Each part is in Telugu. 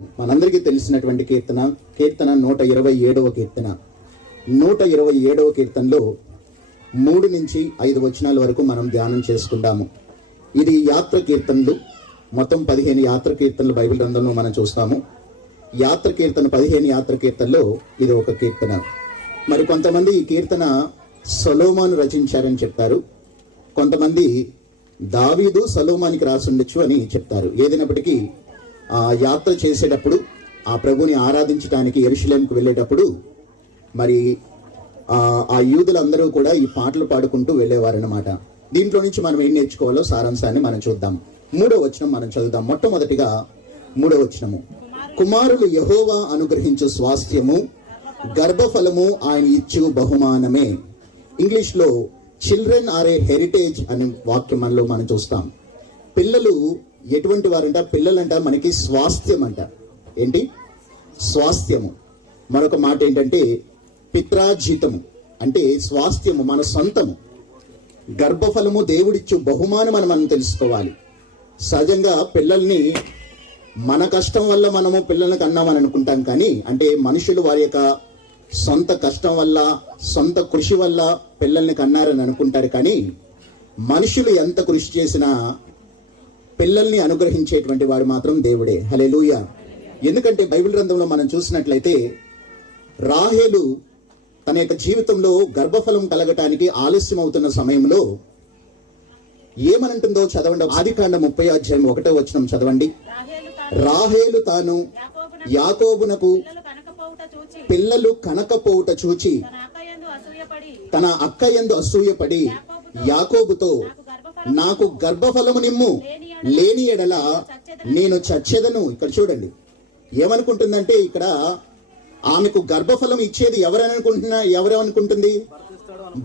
మనందరికీ తెలిసినటువంటి కీర్తన 127వ కీర్తన. 127వ కీర్తనలో 3 నుంచి 5 వచనాల వరకు మనం ధ్యానం చేసుకుందాము. ఇది యాత్ర కీర్తనలు. మొత్తం 15 యాత్ర కీర్తనలు బైబిల్ గ్రంథంలో మనం చూస్తాము. యాత్ర కీర్తన 15 యాత్ర కీర్తనలో ఇది ఒక కీర్తన. మరి కొంతమంది ఈ కీర్తన సొలొమోను రచించారని చెప్తారు, కొంతమంది దావీదు సొలొమోనుకి రాసి ఉండొచ్చు అని చెప్తారు. ఏదైనప్పటికీ ఆ యాత్ర చేసేటప్పుడు, ఆ ప్రభుని ఆరాధించడానికి యెరూషలేముకు వెళ్ళేటప్పుడు మరి ఆ యూదులందరూ కూడా ఈ పాటలు పాడుకుంటూ వెళ్ళేవారన్నమాట. దీంట్లో నుంచి మనం ఏం నేర్చుకోవాలో సారాంశాన్ని మనం చూద్దాం. 3వ వచనం మనం చదువుదాం. మొట్టమొదటిగా 3వ వచనము. కుమారులు యెహోవా అనుగ్రహించు స్వాస్థ్యము, గర్భఫలము ఆయన ఇచ్చు బహుమానమే. ఇంగ్లీష్ లో చిల్డ్రన్ ఆర్ ఏ హెరిటేజ్ అనే వాక్యం మనలో మనం చూస్తాం. పిల్లలు ఎటువంటి వారంట? పిల్లలంట మనకి స్వాస్థ్యం అంట. ఏంటి స్వాస్థ్యము? మరొక మాట ఏంటంటే పిత్రార్జితము, అంటే స్వాస్థ్యము మన సొంతము. గర్భఫలము దేవుడిచ్చు బహుమానం అని మనం తెలుసుకోవాలి. సహజంగా పిల్లల్ని మన కష్టం వల్ల మనము పిల్లలకు అన్నామని అనుకుంటాం, కానీ అంటే మనుషులు వారి యొక్క సొంత కష్టం వల్ల, సొంత కృషి వల్ల పిల్లల్ని కన్నారని అనుకుంటారు. కానీ మనుషులు ఎంత కృషి చేసినా పిల్లల్ని అనుగ్రహించేటువంటి వాడు మాత్రం దేవుడే. హల్లెలూయా. ఎందుకంటే బైబిల్ గ్రంథంలో మనం చూసినట్లయితే రాహేలు తన యొక్క జీవితంలో గర్భఫలం కలగటానికి ఆలస్యం అవుతున్న సమయంలో ఏమనంటుందో చదవండి. ఆదికాండం 30వ వచనం చదవండి. రాహేలు తాను యాకోబునకు పిల్లలు కనకపోవుట చూచి తన అక్కయందు అసూయపడి యాకోబుతో, నాకు గర్భఫలము నిమ్ము, లేని ఎడల నేను చచ్చెదను. ఇక్కడ చూడండి ఏమనుకుంటుందంటే, ఇక్కడ ఆమెకు గర్భఫలం ఇచ్చేది ఎవరనుకుంటుంది?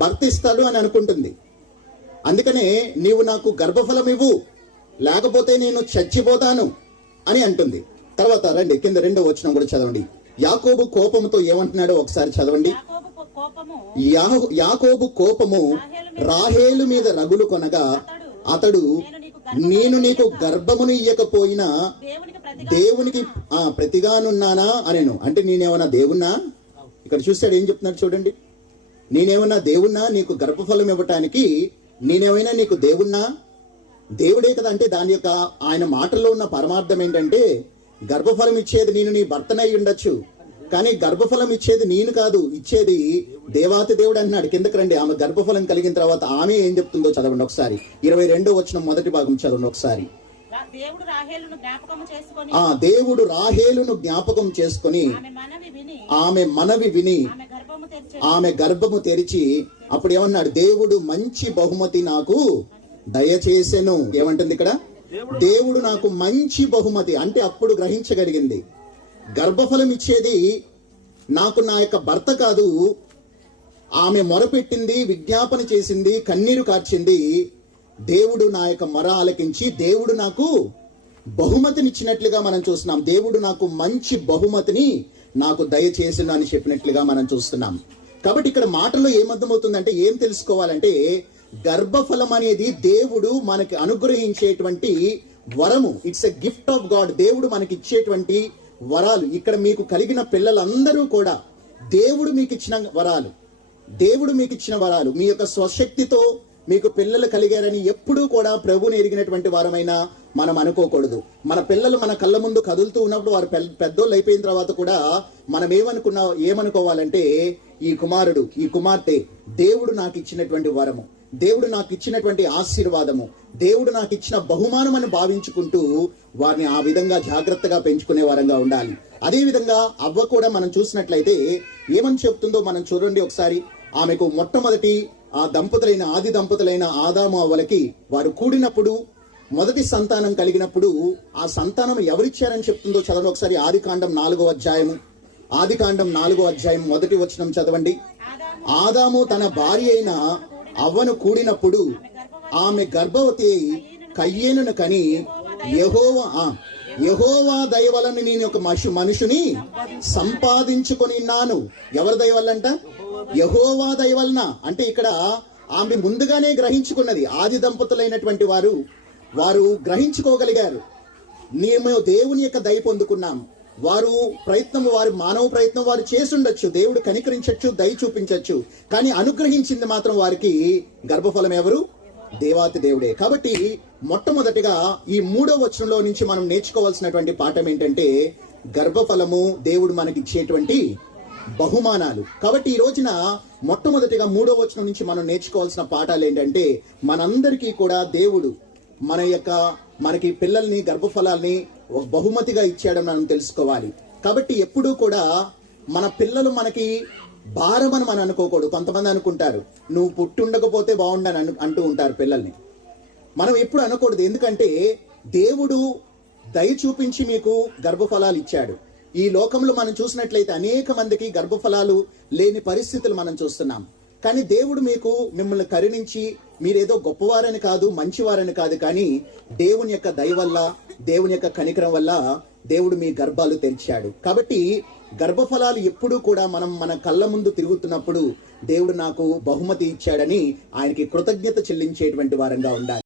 భర్త ఇస్తాడు అని అనుకుంటుంది. అందుకనే నీవు నాకు గర్భఫలం ఇవ్వు, లేకపోతే నేను చచ్చిపోతాను అని అంటుంది. తర్వాత రండి కింద 2వ వచనం కూడా చదవండి. యాకోబు కోపముతో ఏమంటున్నాడో ఒకసారి చదవండి. యాకోబు కోపము రాహేలు మీద రగులు కొనగా అతడు, నేను నీకు గర్భమును ఇయ్యకపోయినా దేవునికి ప్రతిగానున్నానా అనేను. అంటే నేనేమన్నా దేవున్నా? ఇక్కడ చూస్తాడు ఏం చెప్తున్నాడు చూడండి. నేనేమన్నా దేవున్నా నీకు గర్భఫలం ఇవ్వటానికి? నేనేమైనా నీకు దేవున్నా? దేవుడే కదా. అంటే దాని యొక్క ఆయన మాటల్లో ఉన్న పరమార్థం ఏంటంటే, గర్భఫలం ఇచ్చేది నేను నీ భర్తనై ఉండొచ్చు, కానీ గర్భఫలం ఇచ్చేది నేను కాదు, ఇచ్చేది దేవాతి దేవుడు అన్నాడు. కిందకి రండి. ఆమె గర్భఫలం కలిగిన తర్వాత ఆమె ఏం చెప్తుందో చదవండి ఒకసారి. 22వ వచనం మొదటి భాగం చదవండి ఒకసారి. దేవుడు రాహేలును జ్ఞాపకం చేసుకొని ఆమె మనవి విని ఆమె గర్భము తెరిచి అప్పుడు ఏమన్నాడు? దేవుడు మంచి బహుమతి నాకు దయచేసెను. ఏమంటుంది ఇక్కడ? దేవుడు నాకు మంచి బహుమతి అంటే అప్పుడు గ్రహించగలిగింది. గర్భఫలం ఇచ్చేది నాకు నా యొక్క భర్త కాదు. ఆమె మొరపెట్టింది, విజ్ఞాపన చేసింది, కన్నీరు కార్చింది. దేవుడు నా యొక్క మొర ఆలకించి దేవుడు నాకు బహుమతినిచ్చినట్లుగా మనం చూస్తున్నాం. దేవుడు నాకు మంచి బహుమతిని నాకు దయచేసిన అని చెప్పినట్లుగా మనం చూస్తున్నాం. కాబట్టి ఇక్కడ మాటలో ఏమర్థమవుతుందంటే, ఏం తెలుసుకోవాలంటే, గర్భఫలం అనేది దేవుడు మనకి అనుగ్రహించేటువంటి వరము. It's a gift of God. దేవుడు మనకి ఇచ్చేటువంటి వరాలు. ఇక్కడ మీకు కలిగిన పిల్లలందరూ కూడా దేవుడు మీకు ఇచ్చిన వరాలు. దేవుడు మీకు ఇచ్చిన వరాలు. మీ యొక్క స్వశక్తితో మీకు పిల్లలు కలిగారని ఎప్పుడూ కూడా ప్రభువుని ఎరిగినటువంటి వారమైనా మనం అనుకోకూడదు. మన పిల్లలు మన కళ్ళ ముందు కదులుతూ ఉన్నప్పుడు వారు పెద్దోళ్ళు అయిపోయిన తర్వాత కూడా మనం ఏమనుకోవాలంటే, ఈ కుమారుడు, ఈ కుమార్తె దేవుడు నాకు ఇచ్చినటువంటి వరము, దేవుడు నాకు ఇచ్చినటువంటి ఆశీర్వాదము, దేవుడు నాకు ఇచ్చిన బహుమానం అని భావించుకుంటూ వారిని ఆ విధంగా జాగ్రత్తగా పెంచుకునే వారంగా ఉండాలి. అదే విధంగా అవ్వ కూడా మనం చూసినట్లయితే ఏమని చెప్తుందో మనం చూడండి ఒకసారి. ఆమెకు మొట్టమొదటి ఆది దంపతులైన ఆదాము అవ్వలకి వారు కూడినప్పుడు మొదటి సంతానం కలిగినప్పుడు ఆ సంతానం ఎవరిచ్చారని చెప్తుందో చదవండి ఒకసారి. ఆదికాండం 4వ అధ్యాయం మొదటి వచనం చదవండి. ఆదాము తన భార్య అయిన అవ్వను కూడినప్పుడు ఆమె గర్భవతి అయి కయ్యేనును కని యెహోవా దయ వలన నేను ఒక మనుషుని సంపాదించుకొని ఉన్నాను. ఎవరి దయ వల్లంట? యెహోవా దయ వలన. అంటే ఇక్కడ ఆమె ముందుగానే గ్రహించుకున్నది. ఆది దంపతులైనటువంటి వారు గ్రహించుకోగలిగారు. మేము దేవుని యొక్క దయ పొందుకున్నాం, వారు వారి మానవ ప్రయత్నం వారు చేసుండొచ్చు, దేవుడు కనికరించచ్చు, దయ చూపించచ్చు, కానీ అనుగ్రహించింది మాత్రం వారికి గర్భఫలం ఎవరు? దేవాతి దేవుడే. కాబట్టి మొట్టమొదటిగా ఈ 3వ వచనంలో నుంచి మనం నేర్చుకోవాల్సినటువంటి పాఠం ఏంటంటే గర్భఫలము దేవుడు మనకి ఇచ్చేటువంటి బహుమానాలు. కాబట్టి ఈ రోజున మొట్టమొదటిగా 3వ వచనం నుంచి మనం నేర్చుకోవాల్సిన పాఠాలు ఏంటంటే మనందరికీ కూడా దేవుడు మనకి పిల్లల్ని, గర్భఫలాల్ని ఒక బహుమతిగా ఇచ్చాడని మనం తెలుసుకోవాలి. కాబట్టి ఎప్పుడూ కూడా మన పిల్లలు మనకి భారమని మనం అనుకోకూడదు. కొంతమంది అనుకుంటారు నువ్వు పుట్టుండకపోతే బాగుండని అంటూ ఉంటారు పిల్లల్ని. మనం ఎప్పుడు అనకూడదు. ఎందుకంటే దేవుడు దయ చూపించి మీకు గర్భఫలాలు ఇచ్చాడు. ఈ లోకంలో మనం చూసినట్లయితే అనేక మందికి గర్భఫలాలు లేని పరిస్థితులు మనం చూస్తున్నాం. కానీ దేవుడు మిమ్మల్ని కరుణించి మీరేదో గొప్పవారని కాదు, మంచివారని కాదు, కానీ దేవుని యొక్క దయ వల్ల, దేవుని యొక్క కనికరం వల్ల దేవుడు మీ గర్భాలు తెరిచాడు. కాబట్టి గర్భఫలాలు ఎప్పుడూ కూడా మనం మన కళ్ళ ముందు తిరుగుతున్నప్పుడు దేవుడు నాకు బహుమతి ఇచ్చాడని ఆయనకి కృతజ్ఞత చెల్లించేటువంటి వారంగా ఉండాలి.